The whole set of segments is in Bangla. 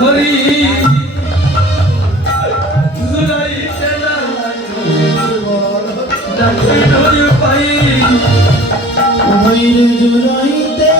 হরি জুড়াইতে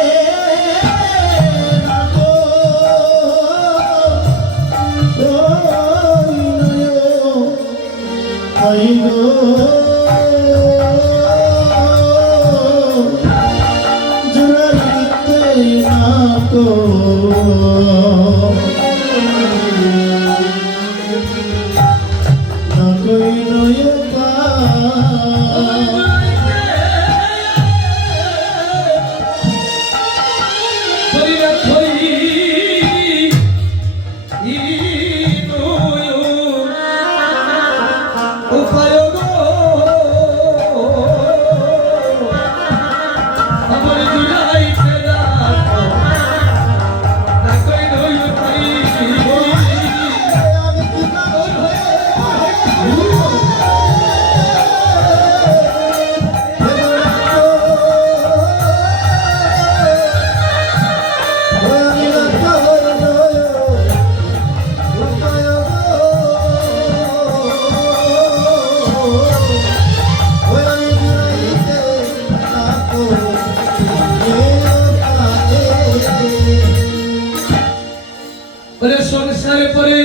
সংসারে পরে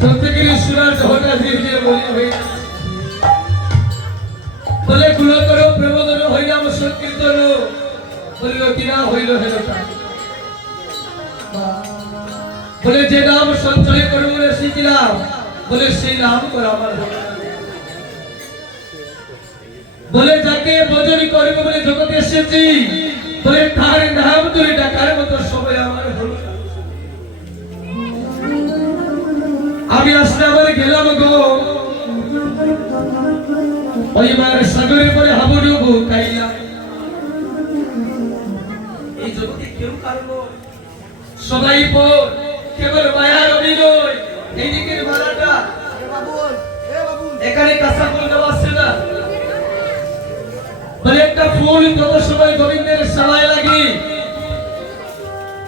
প্রত্যেকের সুরার ঝগড়া ধীরে ধীরে বলে গুণকর প্রবোধন হইলাম সংকীর্তন বলিল কিনা হইল হেলতা বলে যে নাম সঞ্চয় করব বলে শিখিলাম বলে সেই নাম করা আমার বলে যাকে ভজনী করব বলে জগতে এসেছি বলে তার নাম ধরে ডাকার মতো সময় আমার হলো আমি আসলে আবার গেলাম গো ওইবার সাগরে পরে হাবুডুবু খাইলাম এই জগতে কেউ কারণ সবাই পর কেবল মায়ার অভিনয় এই দিকের মালাটা এখানে কাঁচা ফুল দেওয়া আছে না বলে একটা ফুল যত সময় গোবিন্দের সেবায় লাগে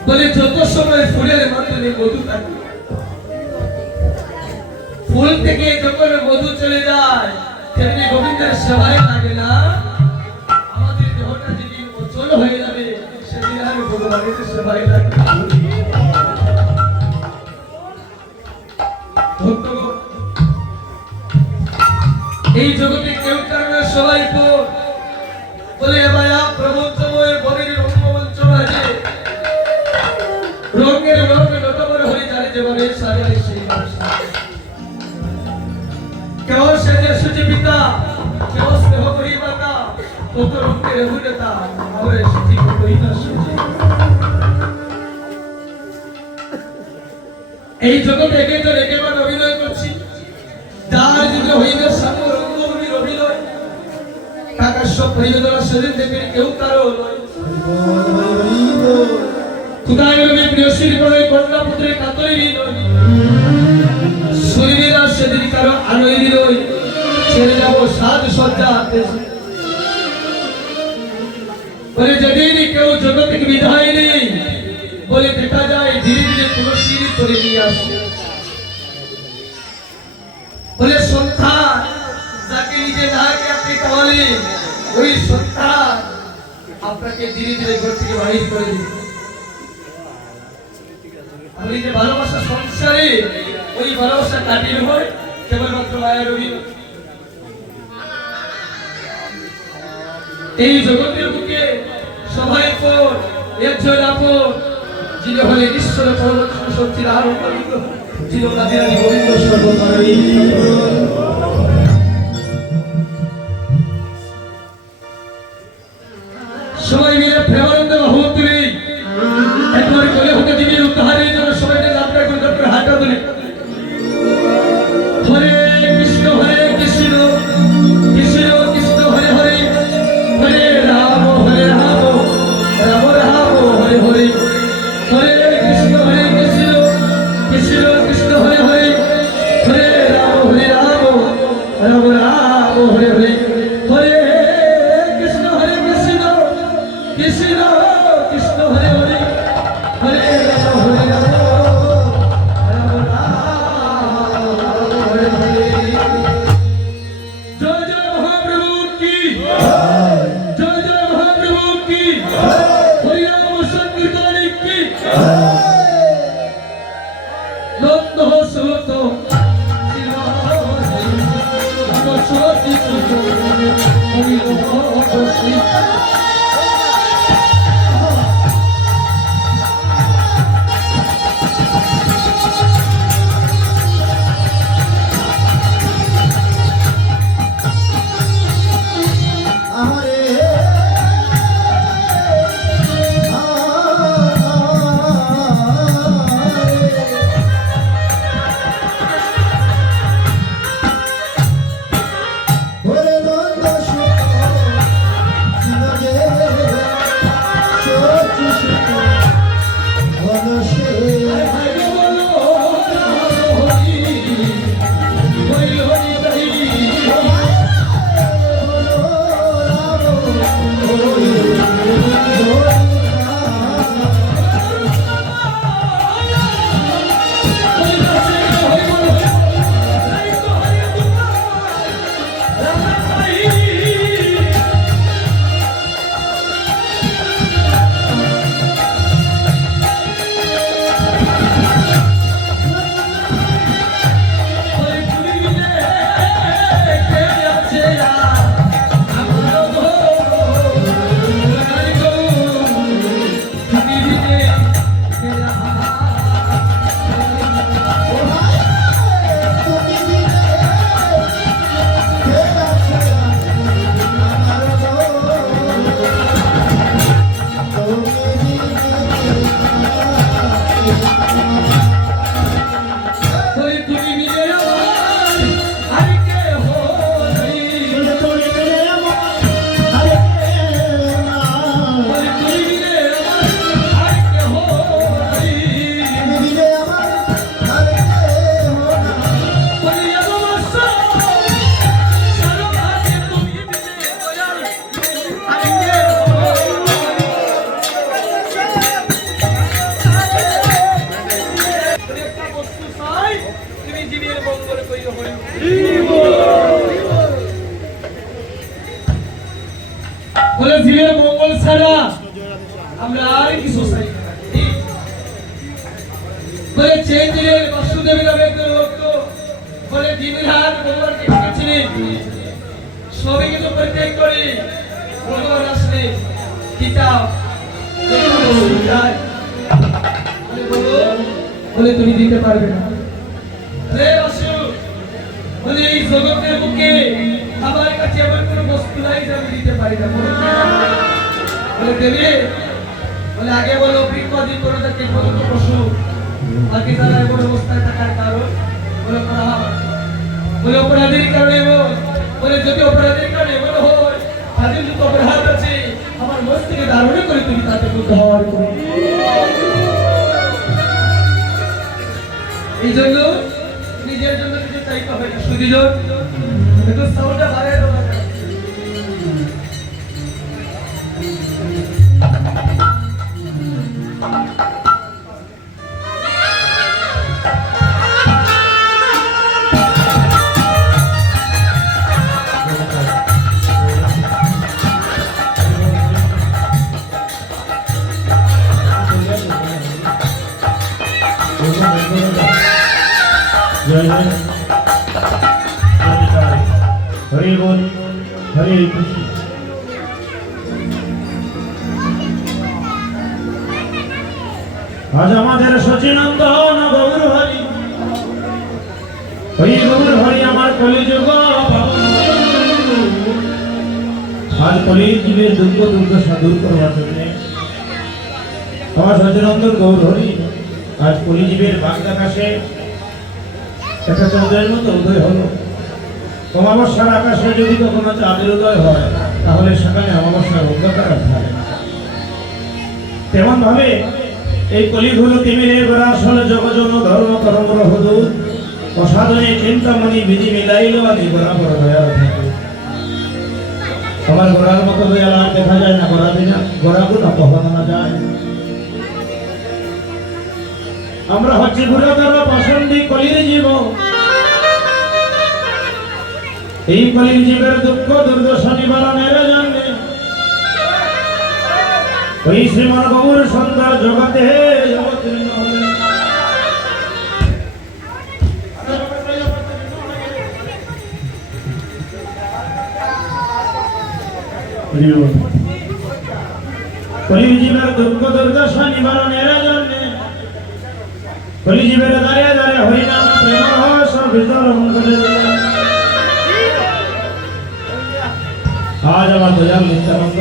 বলে যত সময় ফুলের মাধ্যমে মধু থাকে ফুল থেকে যখন মধু চলে যায় তেমনি গোবিন্দের সেবায় লাগে না আমাদের দেহটা যেদিন অচল হয়ে যাবে সেদিন আর ভগবানের সেবায় লাগে এই জগতে কেউ কারণে সবাই পর বলে মায়া প্রবঞ্চময় বলির রঙ্গমঞ্চ আছে রঙের রঙ নটবর হয়ে যায় যেভাবে সাজায় সেই মানুষ কেউ সেজে সুচিপিতা কেউ স্নেহ করিমাতা কত রঙের রঘুনেতা আমারে সুচি করিনা সুচি এই জগতে একেজন একেবার অভিনয় করছি যার যুগে হইবে সাঙ্গ রঙ্গভূমির অভিনয় কাকাশ্য পরিবেদনা শরীর দেখে কেউ কারো নয় খুদায় রবি প্রিয়সীর করে কন্যা পুত্রের কাতরি নয় শরীরেরা সেদিন কারো আলোয় নয় ছেড়ে যাবো সাজ সজ্জা হাতে বলে যেদিন কেউ জগৎ থেকে বিদায় নেই বলে দেখা যায় ধীরে ধীরে তুলসীর করে নিয়ে আসে বলে সন্তান যাকে নিজে নাকে আপনি খাওয়ালেন ওই সন্তান আপনাকে ধীরে ধীরে ঘর থেকে বাহির করে দিবে আপনি যে ভালোবাসা সংসারে ওই ভালোবাসা কাটিয়ে হয় কেবলমাত্র মায়ের অভিনয় এই জগতের বুকে সবাই পর একজন আপন যিনি হলেন ঈশ্বর পরমেশ্বর শক্তির আরম্ভ যিনি নাদিরানি গোবিন্দ সর্বকারী সবাই মিলে প্রেমানন্দ বাহুত্রী একবার কোলে হতে দিবি উদ্ধারের জন্য সবাই মিলে আপনার করে ডক্টর হাঁটা তুলে হরে কৃষ্ণ কৃষ্ণ কৃষ্ণ হরে হরে হরে রাম রাম রাম হরে হরে হরে কৃষ্ণ কৃষ্ণ কৃষ্ণ হরে হরে হরে রাম রাম রাম হরে হরে হরে কৃষ্ণ কৃষ্ণ কৃষ্ণ হরে বলে জীবের মঙ্গল ছাড়া আমরা আর কিছু চাই না। বলে চেঞ্জিলের বাসুদেব নামে একজন ভক্ত বলে জীবের ভগবানকে ডেকেছিলেন, সবই কিছু পরিত্যাগ করে ভগবান আসলে কিতাব বলে তুমি দিতে পারবে না। রে বাসু বলে এই জগতের বুকে আমার কাছে এমন কোনো বস্তু নাই যে আমি দিতে পারি না। বলে দেবে বলে আগে বলো বিপদী করে থাকে বলো পশু বাকি তারা এমন অবস্থায় থাকার কারণ বলে বলে অপরাধের কারণে বলে যদি অপরাধের কারণে এমন হয় তাদের যত অপরাধ আছে আমার মস্তিকে ধারণে করে তুমি তাতে উদ্ধার করো। এই জন্য নিজের জন্য কিছু চাইতে হবে না, সুদীজন একটু সাউন্ডটা বাড়ায় দেওয়া যায়। हरे बोल हरे कृष्ण। आज हमारे सचिनंदन गौर हरि हरि गौर हरि हमार कलिजुग आज कलिजुगे दुख दुर्दशा दूर करवार जन्य আমার সচিনন্দন গৌর হরি আজ কলিজীবের বাগদাকাশে একটা চন্দ্রের মতো উদয় হলো। অমাবস্যার আকাশে যদি কখনো চাঁদের উদয় হয় তাহলে সেখানে অমাবস্যার অন্ধকার থাকে। তেমন ভাবে এই কলিগুলো তিমিরে আসল জগজন্য ধর্ম কর্ম হদু অসাধনে চিন্তামণি বিধি মিলাইল আদি বরাবর দয়াল থাকে। আমার গোড়ার মতো দয়াল আর দেখা যায় না, গোড়া বিনা গোড়াগুলো কখনো যায়। আমরা হচ্ছি ঘুরাদার পাষণ্ডী কলির জীব, এই কলির জীবের দুঃখ দুর্দশা নিবারণের জন্য ওই শ্রীমান গৌর সন্ধ্যার জগতে অবতীর্ণ হলেন। কলিজীবের দুঃখ দুর্দশা নিবারণের জন্য কলিজীবের দাঁড়িয়ে দাঁড়িয়ে হরিনাম প্রেম রস বিতরণ করে দিলেন। আজ আমার দয়াল নিত্যানন্দ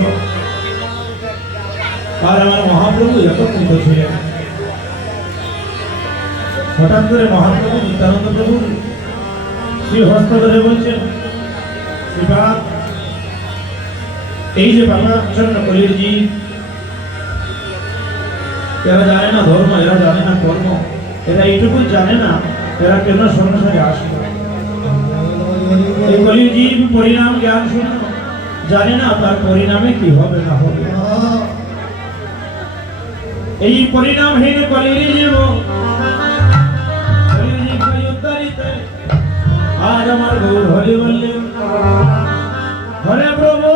আর আমার মহাপ্রভু একত্রিত ছিলেন। হঠাৎ করে মহাপ্রভু নিত্যানন্দ প্রভু শ্রী হস্ত ধরে বলছেন, শ্রীপাদ, এই যে বাবাচন্দ্র কলির জীব, এরা জানে না ধর্ম, এরা জানে না কর্ম, এরা এইটুকু জানে না এরা কেন সংসারে আসবে। এই কলির জীব পরিণাম জ্ঞান শুনে জানে না তার পরিণামে কি হবে না হবে। এই পরিণামহীন কলির জীব আজ আমার গৌর হরি বললেন, হরে প্রভু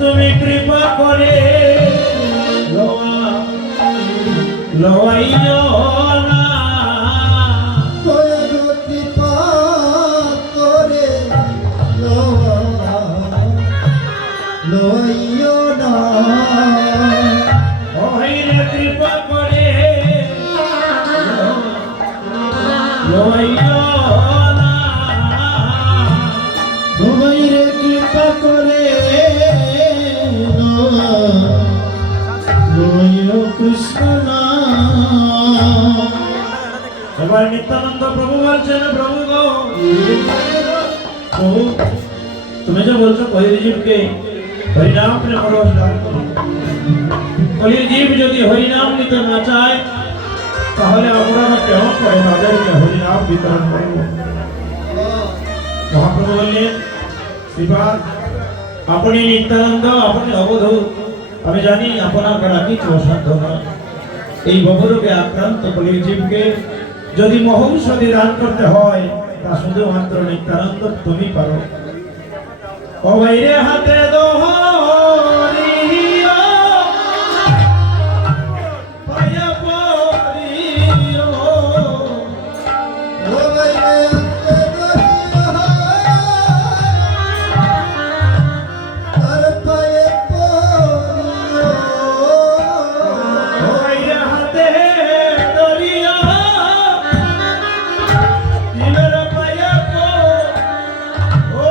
তুমি কৃপা করে লওয়াইও না, কৃপা করে লওয়াইও হইও না। তোমাইরে কৃপা করে গো কৃষ্ণ নাম। এবার নিত্যানন্দ প্রভু বলছেন, প্রভু গো, প্রভু তুমি যে বলছো কলির জীবকে হরিনাম পরশ দান করো, কলির জীব যদি হরিনাম নিতে না চায় তাহলে আমরা কেমন করে তাদেরকে হরিনাম বিতরণ করব? মহাপ্রভু বললেন, শ্রীপাদ আপনি নিত্যানন্দ, আপনি অবধূত, আমি জানি আপনার দ্বারা কিছু অসাধ্য নয়। এই ববরোগে আক্রান্ত কলির জীবকে যদি মহৌষধি দান করতে হয় তা শুধুমাত্র নিত্যানন্দ তুমি পারো। অবৈরে হাতে দোহরিও পায়া পড়িও, অবৈরে হাতে দরিও দিলের পায়া পড়িও।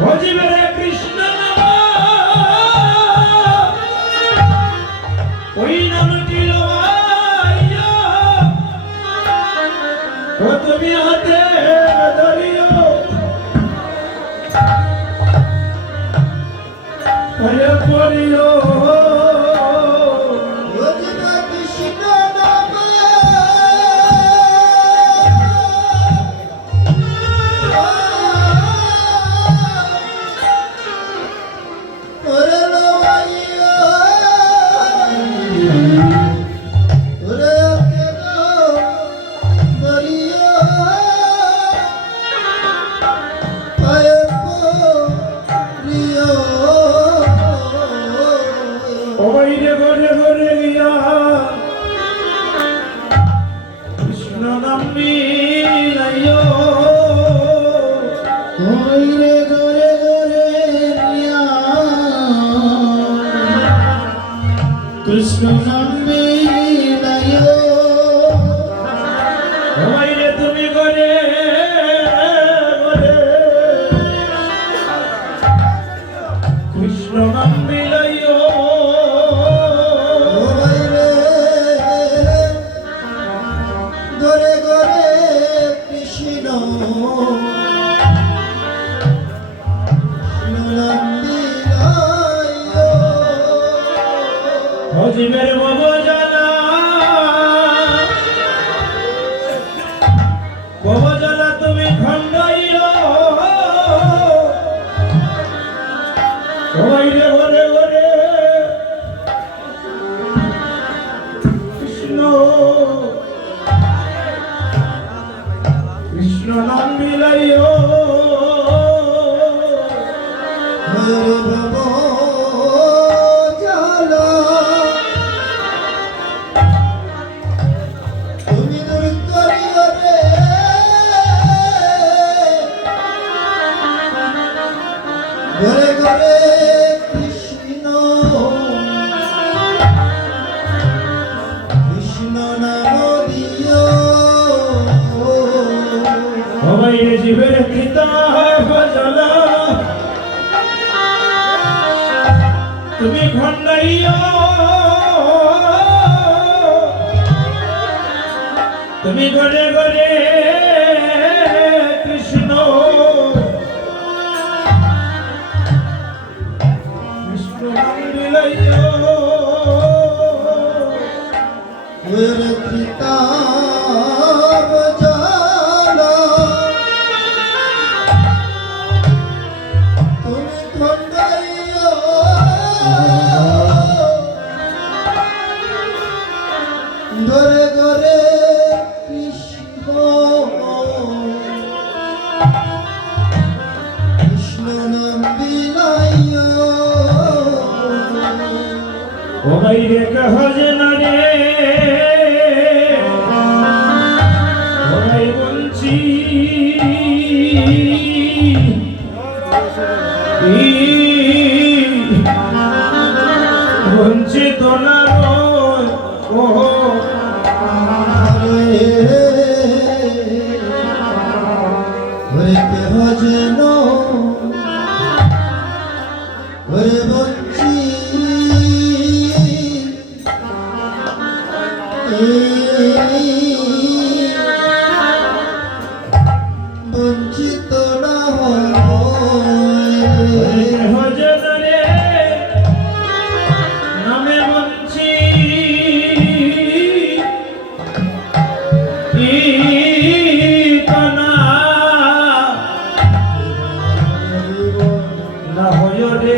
ভজিবে কৃষ্ণ নাম, ওই নামটি লওয়াইয়া, ও তুমি হাতে ধরিও পায়ে পড়িও। ওইরে ঘরে ঘরে গিয়া কৃষ্ণ নাম মিলাইও, তোমাইরে গরে গরে নিয়া কৃষ্ণ নাম মিলাইও। ওইরে তুমি ঘরে ঘরে কৃষ্ণ নাম মিলাইও। গরে গরে কৃষ্ণ নাম মিলাইও। ভজিবের মম জানা, মম জানা তুমি খণ্ডাইও, ওইরে ঘরে ঘরে কৃষ্ণ কৃষ্ণ নাম মিলাইও। হরে বাবা জালা তুমি দূর করিও রে, ঘরে ঘরে কৃষ্ণ কৃষ্ণ নাম দিও। ওইরে জীবের পিতা ভজলা তুমি খণ্ডাইও, তুমি ঘরে ঘরে কৃষ্ণ কৃষ্ণ নাম মিলাইও। হরে কিতাব জালা তুমি খণ্ডাইও, ঘরে ঘরে কৃষ্ণ কৃষ্ণ নাম বিলাইও। ঠিকানা না হয় রে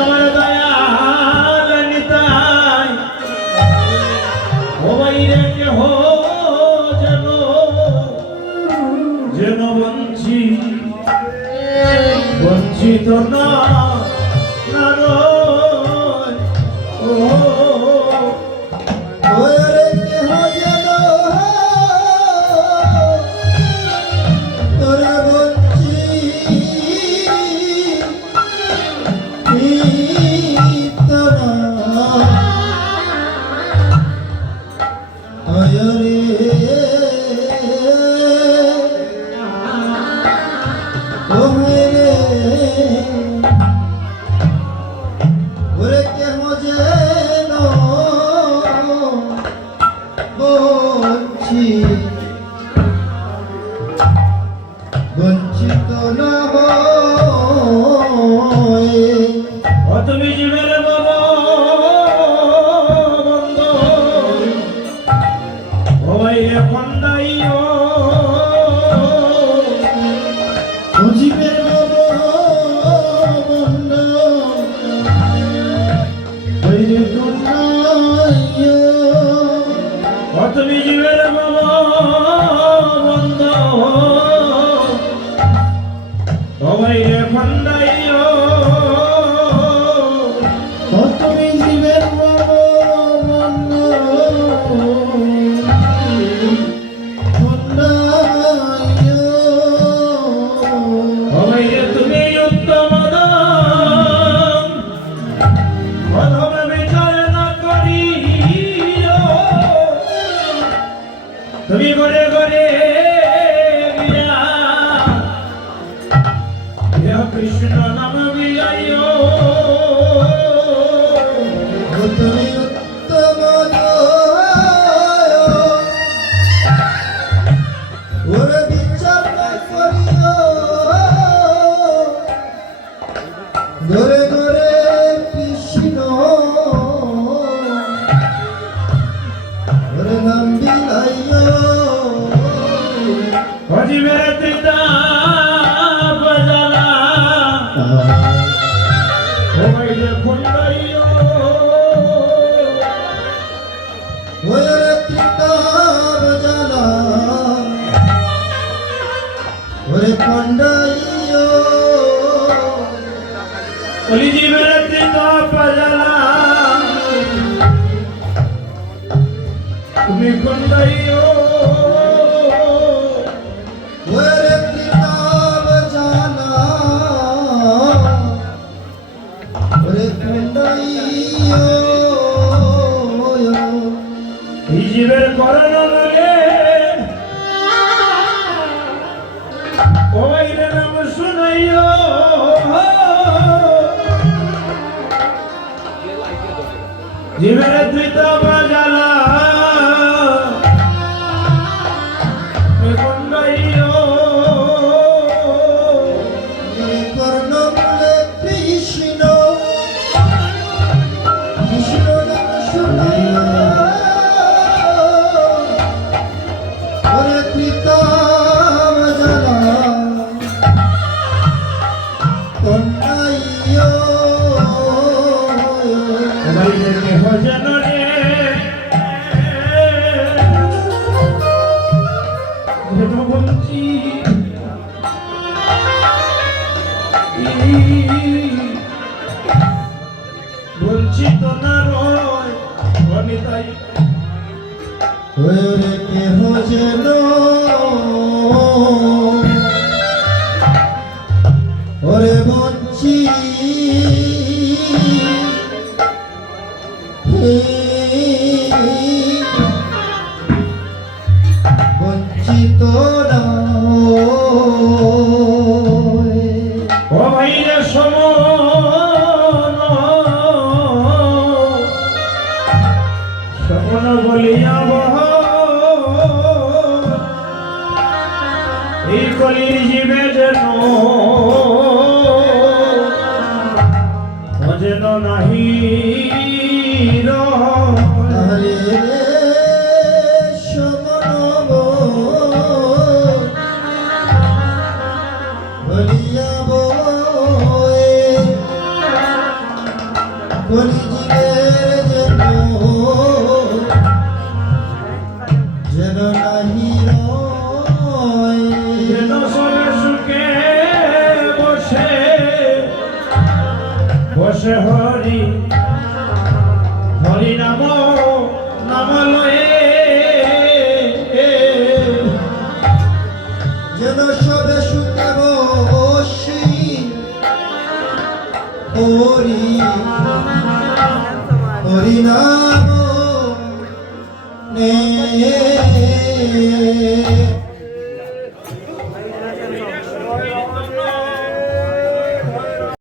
আমার দয়াল নিতাই ও বাইরে কেহ যেন যেন বঞ্চিত না রয় ও ওরে কেহ যেন তোরা বঞ্চিত না হয় রে ও হয় রে ওরে কেহ যেন বঞ্চিত না হয় ও তুমি জীবের বাবা বন্ধ ও বাইরে খন্দাইও জীবের বন্ধ হইরে কন্যায় ও তুমি জীবের বাবা বন্ধ ও বাইরে খন্দাইও তুমি জীবের বন্ধ ও বাইরে তুমি উত্তম দাম অধম বিচার না করিও তুমি ঘরে ঘরে গিয়া হে কৃষ্ণ নাম বিলাইও তুমি উত্তম ওরে বিচার না করিও ঘরে ঘরে কৃষ্ণ ওরে নাম বিলাইও অজীবের পিতা বজালা ও বাইরে খন্দাইও ওরে ত্রিতাব জ্বালা ওরে খণ্ডাইও অলি জীবের পিতা বজালা তুমি খন্দাইও ওরে ত্রিতাব জ্বালা ওরে খণ্ডাইও এই জীবের করণ লাগে ও বাইরে নাম শুনাইও জীবের পিতা বজালা খন্দাইও কর্ণমূলে কৃষ্ণ কৃষ্ণ নাম শুনাইও ওরে ত্রিতাব জ্বালা কন্যাইও বাইরে কেহ যেন রে যেন বঞ্চিত না রয় অনিতাই ওরে কেহ যেন ওরে বঞ্চিত না ও ভাইরে সমন বলিয়া বহ এই কলির জীবে যেন যেন নাহি রয় বসে হরি হরি নাম নাম লয়ে যেন সবে সুখে বসি হরি হরি নাম নে